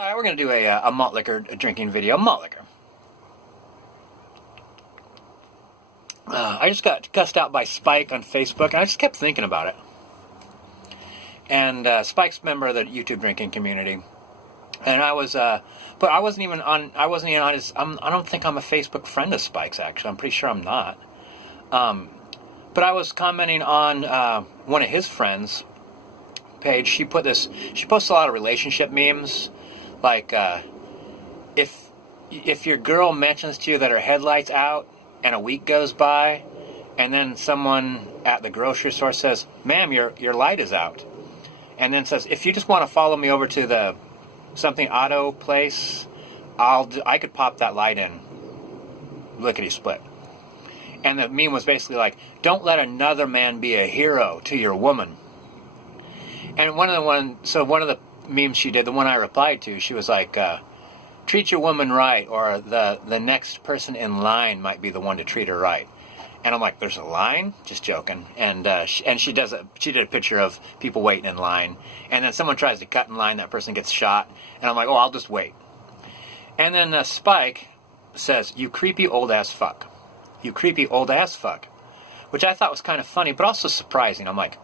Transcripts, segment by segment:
All right, we're going to do a malt liquor drinking video. Malt liquor. I just got cussed out by Spike on Facebook, and I just kept thinking about it. And Spike's a member of the YouTube drinking community, and I was, but I wasn't even on. I wasn't even on his. I don't think I'm a Facebook friend of Spike's. Actually, I'm pretty sure I'm not. But I was commenting on one of his friends' page. She posts a lot of relationship memes, like if your girl mentions to you that her headlight's out and a week goes by, and then someone at the grocery store says, "Ma'am, your light is out," and then says, "If you just want to follow me over to the something auto place, I could pop that light in, lickety split." And the meme was basically like, "Don't let another man be a hero to your woman." And one of the memes she did, the one I replied to, she was like, "Treat your woman right, or the next person in line might be the one to treat her right." And I'm like, "There's a line?" Just joking. And she did a picture of people waiting in line, and then someone tries to cut in line, that person gets shot, and I'm like, "Oh, I'll just wait." And then Spike says, "You creepy old ass fuck. You creepy old ass fuck," which I thought was kind of funny, but also surprising. I'm like,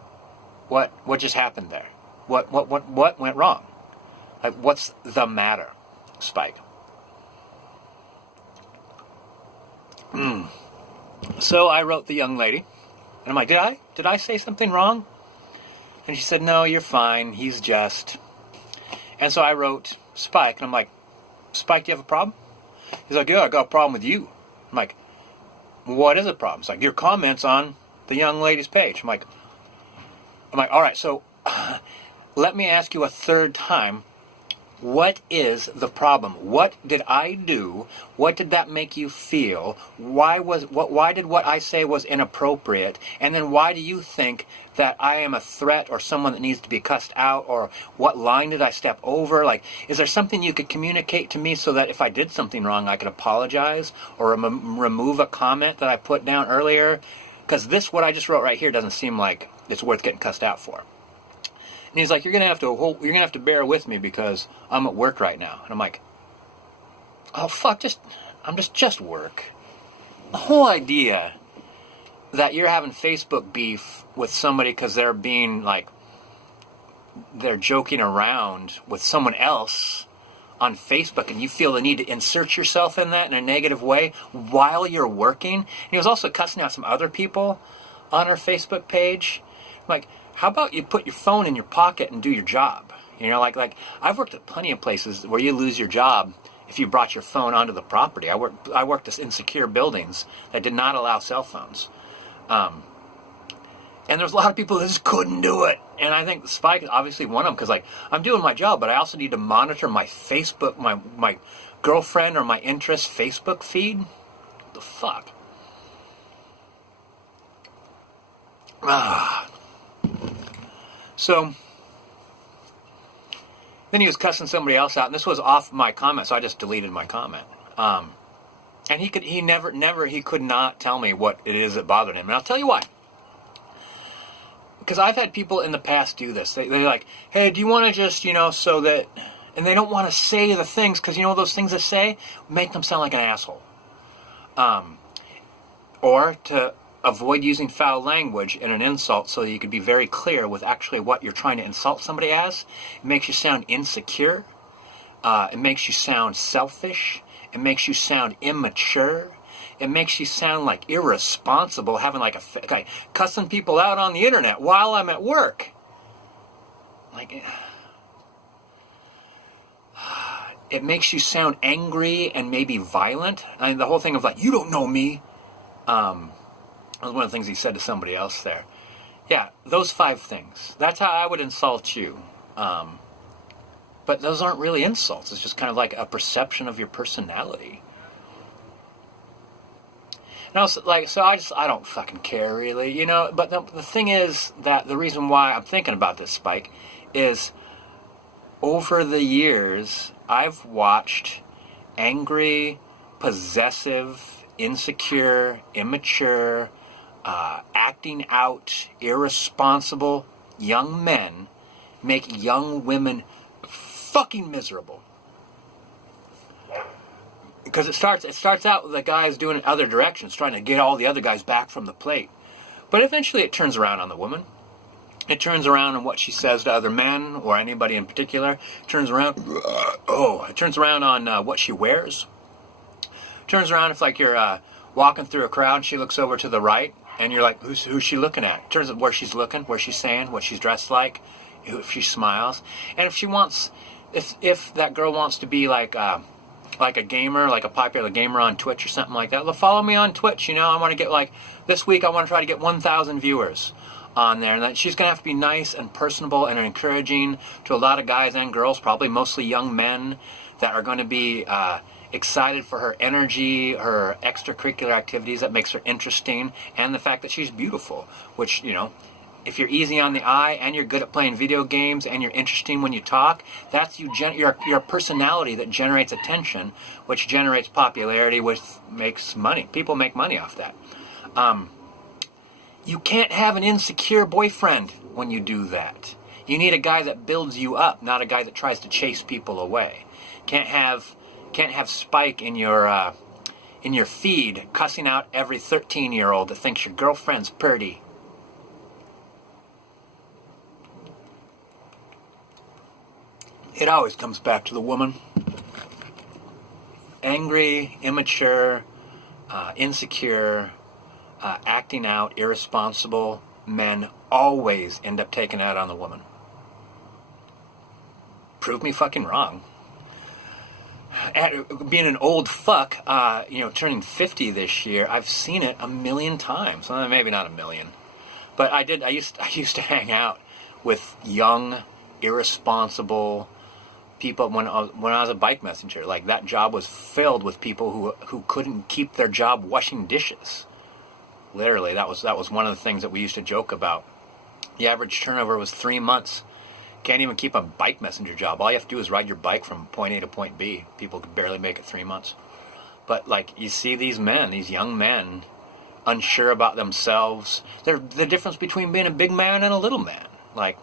what just happened there? What went wrong? Like, what's the matter, Spike? So I wrote the young lady, and I'm like, did I say something wrong? And she said, "No, you're fine. He's just." And so I wrote Spike, and I'm like, "Spike, do you have a problem?" He's like, "Yeah, I got a problem with you." I'm like, "What is the problem?" It's like, "Your comments on the young lady's page." I'm like, "All right, so let me ask you a third time. What is the problem? What did I do? What did that make you feel? Why did what I say was inappropriate? And then why do you think that I am a threat or someone that needs to be cussed out? Or what line did I step over? Like, is there something you could communicate to me so that if I did something wrong, I could apologize or remove a comment that I put down earlier? Because what I just wrote right here doesn't seem like it's worth getting cussed out for." And he's like, you're gonna have to bear with me because I'm at work right now." And I'm like, "Oh fuck, I'm just work." The whole idea that you're having Facebook beef with somebody because they're joking around with someone else on Facebook, and you feel the need to insert yourself in that in a negative way while you're working. And he was also cussing out some other people on her Facebook page. I'm like, how about you put your phone in your pocket and do your job? You know, like I've worked at plenty of places where you lose your job if you brought your phone onto the property. I worked in secure buildings that did not allow cell phones. And there's a lot of people that just couldn't do it. And I think Spike is obviously one of them, because like, I'm doing my job, but I also need to monitor my Facebook, my girlfriend or my interest Facebook feed. What the fuck? So then he was cussing somebody else out, and this was off my comment, so I just deleted my comment. And he could not tell me what it is that bothered him, and I'll tell you why. Because I've had people in the past do this. They're like, "Hey, do you want to just, so that," and they don't want to say the things because those things they say make them sound like an asshole. Or to avoid using foul language in an insult so that you could be very clear with actually what you're trying to insult somebody as. It makes you sound insecure. It makes you sound selfish. It makes you sound immature. It makes you sound like irresponsible, having like cussing people out on the internet while I'm at work. Like, it makes you sound angry and maybe violent. I mean, the whole thing of like, "You don't know me." That was one of the things he said to somebody else there. Yeah, those 5 things. That's how I would insult you. But those aren't really insults. It's just kind of like a perception of your personality. And I was like, so I don't fucking care really, But the thing is that the reason why I'm thinking about this, Spike, is over the years, I've watched angry, possessive, insecure, immature, acting out, irresponsible young men make young women fucking miserable. because it starts out with the guys doing it other directions, trying to get all the other guys back from the plate. But eventually it turns around on the woman. It turns around on what she says to other men or anybody in particular. It turns around. It turns around on what she wears. It turns around if like you're walking through a crowd, she looks over to the right, and you're like, who's she looking at? It turns out where she's looking, where she's saying, what she's dressed like, if she smiles, and if she wants, if that girl wants to be like a gamer, like a popular gamer on Twitch or something like that, well, follow me on Twitch. I want to get like this week. I want to try to get 1,000 viewers on there, and that she's gonna have to be nice and personable and encouraging to a lot of guys and girls, probably mostly young men, that are going to be excited for her energy, her extracurricular activities that makes her interesting, and the fact that she's beautiful, which, if you're easy on the eye and you're good at playing video games and you're interesting when you talk, that's your personality that generates attention, which generates popularity, which makes money. People make money off that. You can't have an insecure boyfriend when you do that. You need a guy that builds you up, not a guy that tries to chase people away. Can't have Spike in your feed cussing out every 13-year-old that thinks your girlfriend's pretty. It always comes back to the woman. Angry, immature, insecure, acting out, irresponsible men always end up taking out on the woman. Prove me fucking wrong. Being an old fuck, turning 50 this year, I've seen it a million times. Well, maybe not a million, but I used to hang out with young, irresponsible people when I was a bike messenger. Like, that job was filled with people who couldn't keep their job washing dishes. Literally, that was one of the things that we used to joke about. The average turnover was 3 months. Can't even keep a bike messenger job. All you have to do is ride your bike from point A to point B. People could barely make it 3 months. But, like, you see these men, these young men, unsure about themselves. They're the difference between being a big man and a little man. Like,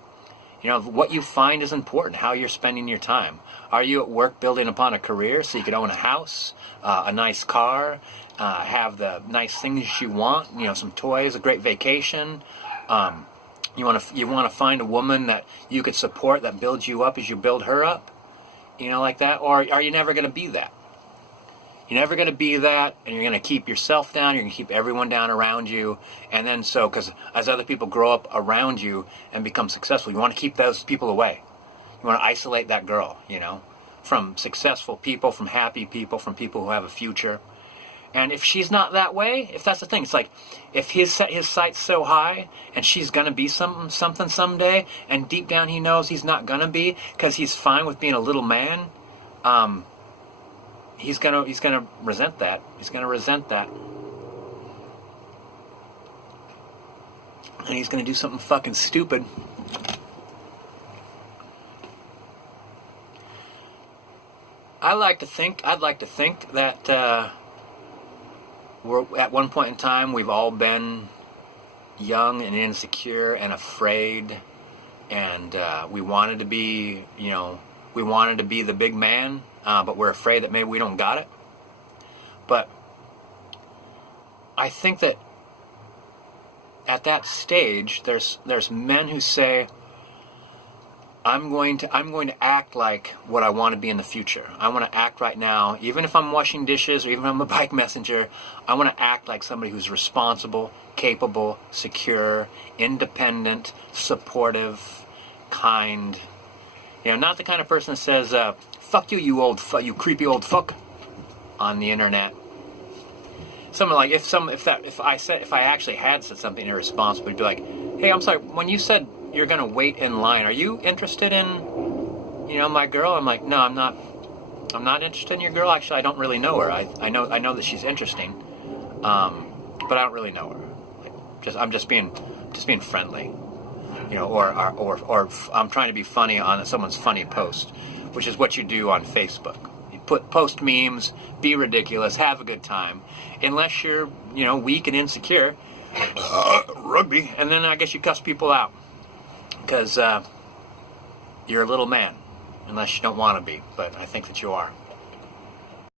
what you find is important, how you're spending your time. Are you at work building upon a career so you could own a house, a nice car, have the nice things you want, some toys, a great vacation? You want to find a woman that you could support, that builds you up as you build her up, like that? Or are you never going to be that? You're never going to be that, and you're going to keep yourself down, you're going to keep everyone down around you, and then because as other people grow up around you and become successful, you want to keep those people away. You want to isolate that girl, from successful people, from happy people, from people who have a future. And if she's not that way, if that's the thing, it's like, if his sight's so high, and she's going to be something someday, and deep down he knows he's not going to be, because he's fine with being a little man, he's gonna resent that. He's gonna resent that. And he's gonna do something fucking stupid. I'd like to think that we're at one point in time we've all been young and insecure and afraid, and we wanted to be, the big man, but we're afraid that maybe we don't got it. But I think that at that stage, there's men who say, I'm going to act like what I want to be in the future. I want to act right now, even if I'm washing dishes or even if I'm a bike messenger, I want to act like somebody who's responsible, capable, secure, independent, supportive, kind. Not the kind of person that says, fuck you, you creepy old fuck, on the internet. Something like, if I actually had said something irresponsible, it'd be like, hey, I'm sorry, when you said you're going to wait in line, are you interested in, my girl? I'm like, no, I'm not interested in your girl. Actually, I don't really know her. I know that she's interesting, but I don't really know her. I'm just being friendly, or I'm trying to be funny on someone's funny post, which is what you do on Facebook. You post memes, be ridiculous, have a good time, unless you're, weak and insecure, rugby, and then I guess you cuss people out, because you're a little man, unless you don't want to be, but I think that you are.